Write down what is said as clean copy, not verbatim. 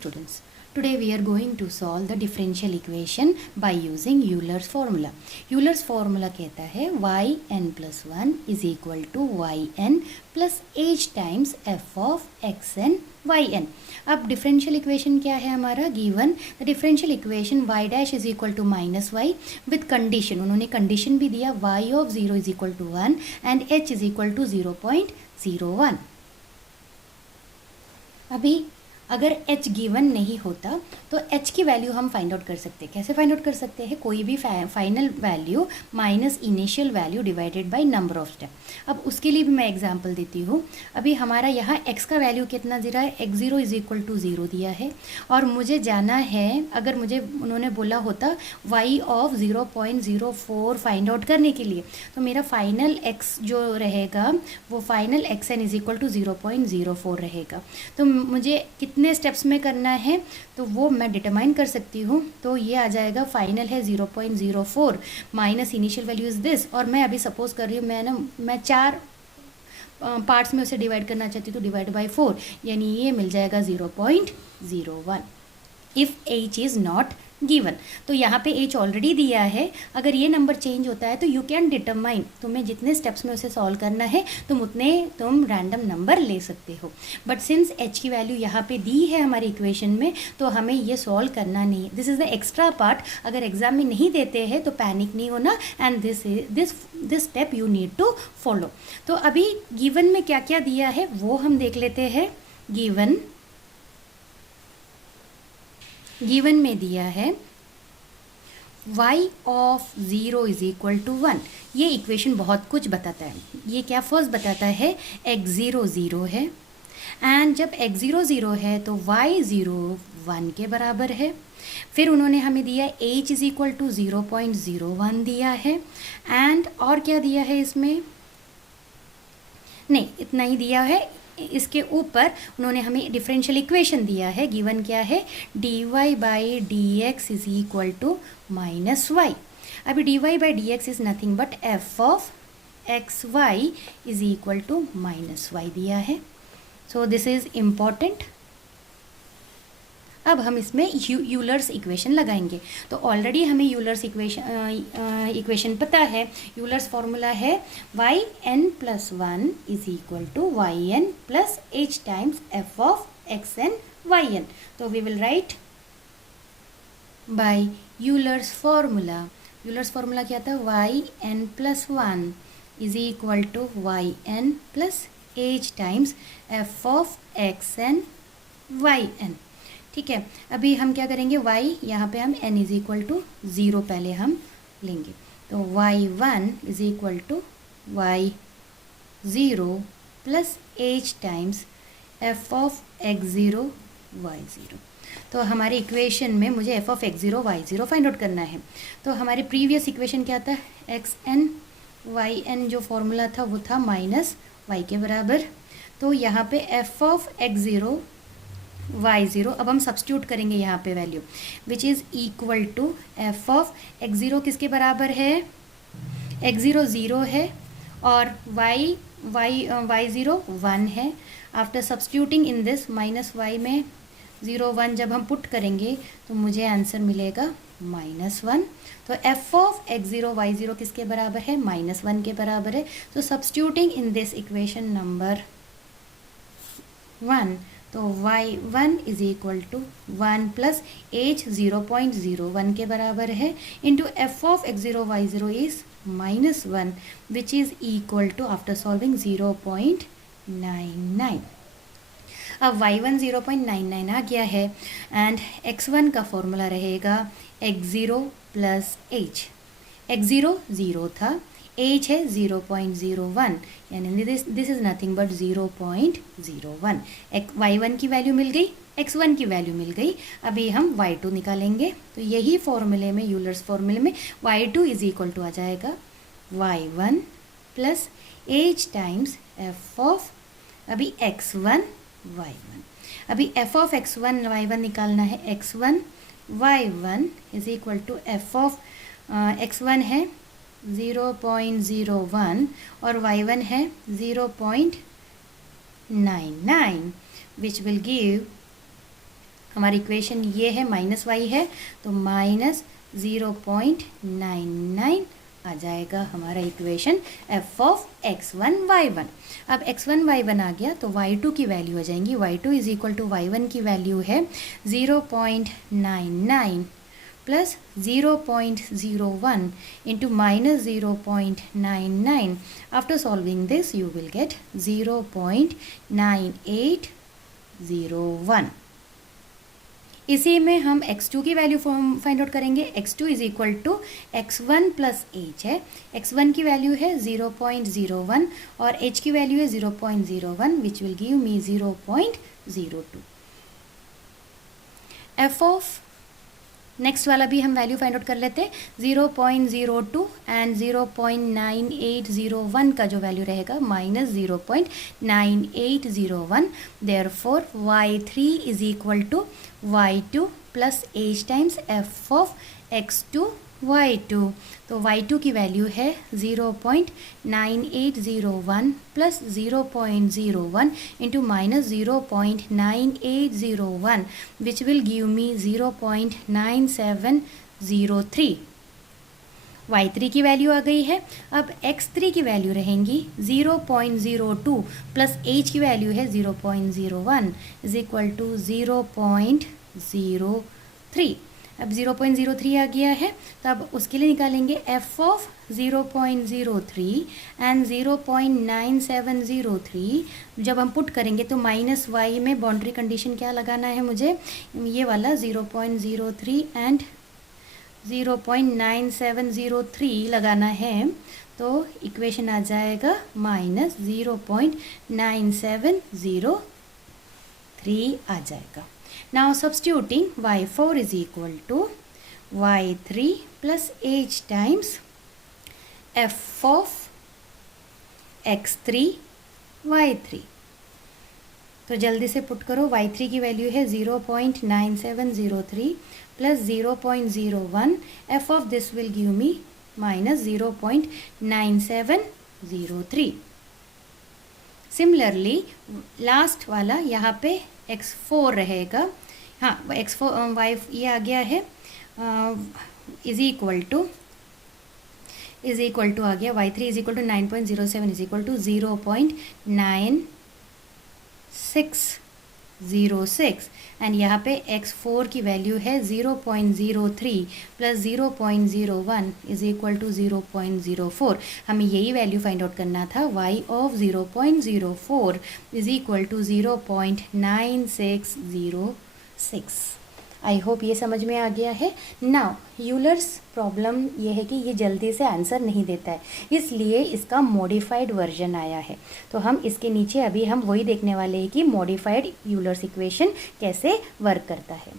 Students, today we are going to solve the differential equation by using Euler's formula. Euler's formula कहता है yn plus 1 is equal to yn plus h times f of xn yn. अब differential equation क्या है हमारा given the differential equation y dash is equal to minus y with condition. उन्होंने condition भी दिया y of 0 is equal to 1 and h is equal to 0.01. अभी अगर h given नहीं होता तो h की वैल्यू हम फाइंड आउट कर सकते हैं. कैसे फाइंड आउट कर सकते हैं? कोई भी final value minus initial value divided by number of step. अब उसके लिए भी मैं एग्जांपल देती हूँ. अभी हमारा यहाँ x का वैल्यू कितना दिया है? x0 इज इक्वल टू 0 दिया है और मुझे जाना है, अगर मुझे उन्होंने बोला होता y ऑफ 0.04 फाइंड आउट करने के लिए, तो मेरा फाइनल x जो रहेगा वो final xn is equal to 0.04 रहेगा. तो मुझे कितने स्टेप्स में करना है तो वो मैं डिटरमाइन कर सकती हूँ. तो ये आ जाएगा फाइनल है 0.04 minus initial value is this. और मैं अभी सपोज कर रही हूँ मैं 4 पार्ट्स में उसे डिवाइड करना चाहती हूँ तो डिवाइड बाय 4, यानी ये मिल जाएगा 0.01 if h is not given. तो यहाँ पे h ऑलरेडी दिया है. अगर ये नंबर चेंज होता है तो यू कैन डिटरमाइन, तुम्हें जितने स्टेप्स में उसे सॉल्व करना है तुम रैंडम नंबर ले सकते हो. बट सिंस h की वैल्यू यहाँ पे दी है हमारी इक्वेशन में तो हमें ये सॉल्व करना नहीं है. This is the extra part. अगर एग्जाम में नहीं देते हैं तो पैनिक नहीं होना and this step you need to follow. तो अभी गिवन में क्या क्या दिया है वो हम देख लेते हैं. गिवन में दिया है y of 0 is equal to 1. ये इक्वेशन बहुत कुछ बताता है. ये क्या फर्स्ट बताता है x0 0 है एंड जब x0 0 है तो y0 1 के बराबर है. फिर उन्होंने हमें दिया h इज इक्वल टू 0.01 दिया है एंड और क्या दिया है इसमें, नहीं इतना ही दिया है. इसके ऊपर उन्होंने हमें डिफरेंशियल इक्वेशन दिया है. गिवन क्या है? dy by d x is equal to minus y. अभी dy by d x is nothing but f of x y is equal to minus y दिया है. So this is important. अब हम इसमें यूलर्स इक्वेशन लगाएंगे. तो already हमें Euler's equation पता है. यूलर्स फॉर्मूला है yn plus 1 is equal to yn plus h times f of xn yn. तो we will write by Euler's formula. Euler's formula क्या था? yn plus 1 is equal to yn plus h times f of xn yn. ठीक है. अभी हम क्या करेंगे, y यहाँ पे हम n इज इक्वल टू 0 पहले हम लेंगे. तो y1 is equal to y0 plus h times f of x0 y0. तो हमारे इक्वेशन में मुझे f of x0 y0 find out करना है. तो हमारे प्रीवियस इक्वेशन क्या था? xn yn जो फॉर्मूला था वो था माइनस y के बराबर. तो यहाँ पे f ऑफ x0 y0 अब हम सब्स्टिट्यूट करेंगे यहाँ पे value which is equal to f of x0 किसके बराबर है? x0 0 है और y0 1 है. After substituting in this minus y में 0 1 जब हम पुट करेंगे तो मुझे आंसर मिलेगा -1. तो f ऑफ x0 y0 किसके बराबर है? -1 के बराबर है. तो substituting in this equation number 1 तो y1 is equal to 1 plus h 0.01 के बराबर है into f of x0 y0 is -1 which is equal to after solving 0.99. अब y1 0.99 आ गया है एंड x1 का फॉर्मूला रहेगा x0 प्लस h. x0 0 था, h है 0.01 यानी this is nothing but 0.01. y1 की वैल्यू मिल गई, x1 की वैल्यू मिल गई. अभी हम y2 निकालेंगे. तो यही फॉर्मूले में, यूलर्स फॉर्मूले में y2 इज इक्वल टू आ जाएगा y1 plus h times f of अभी x1 y1. अभी f ऑफ x1 y1 निकालना है. x1 y1 is equal to f of x1 है 0.01 और y1 है 0.99 which will give हमारी इक्वेशन ये है, माइनस वाई है, तो माइनस 0.99 आ जाएगा हमारा equation F of x1 y1। अब x1 y1 आ गया तो y2 की वैल्यू हो जाएंगी, y2 is equal to y1 की वैल्यू है 0.99 plus 0.01 into minus 0.99। After solving this you will get 0.9801। इसी में हम x2 की वैल्यू फाइंड आउट करेंगे। x2 is equal to x1 plus h है। x1 की वैल्यू है 0.01 और h की वैल्यू है 0.01 विच will give me 0.02। F of next वाला भी हम वैल्यू फाइंड आउट कर लेते हैं। 0.02 एंड 0.9801 का जो वैल्यू रहेगा minus 0.9801। Therefore y3 is equal to y2 plus h times f of x2 y2। तो y2 की वैल्यू है 0.9801 प्लस 0.01 into minus 0.9801 which will give me 0.9703। y3 की वैल्यू आ गई है। अब x3 की वैल्यू रहेंगी 0.02 प्लस h की वैल्यू है 0.01 इज इक्वल टू 0.03। अब 0.03 आ गया है, तो अब उसके लिए निकालेंगे एफ ऑफ 0.03 एंड 0.9703। जब हम पुट करेंगे तो माइनस वाई में बाउंड्री कंडीशन क्या लगाना है मुझे, ये वाला 0.03 एंड 0.9703 लगाना है। तो इक्वेशन आ जाएगा माइनस 0.9703 आ जाएगा। Now substituting y4 is equal to y3 plus h times f of x3 y3। तो जल्दी से पुट करो। y3 की वैल्यू है 0.9703 plus 0.01। F of this will give me minus 0.9703। Similarly last वाला यहाँ पे x4 रहेगा। हाँ, x4 y ये आ गया है इज इक्वल टू आ गया y3 is equal to 9.07 is equal to 0.9606 and यहाँ पे x4 की वैल्यू है 0.03 प्लस 0.01 इज इक्वल टू 0.04। हमें यही वैल्यू फाइंड आउट करना था। y of 0.04 is equal to 0.9606। I hope ये समझ में आ गया है। नाउ यूलर्स प्रॉब्लम ये है कि ये जल्दी से आंसर नहीं देता है, इसलिए इसका मॉडिफाइड वर्जन आया है। तो हम इसके नीचे अभी हम वही देखने वाले हैं कि मॉडिफाइड यूलर्स इक्वेशन कैसे वर्क करता है।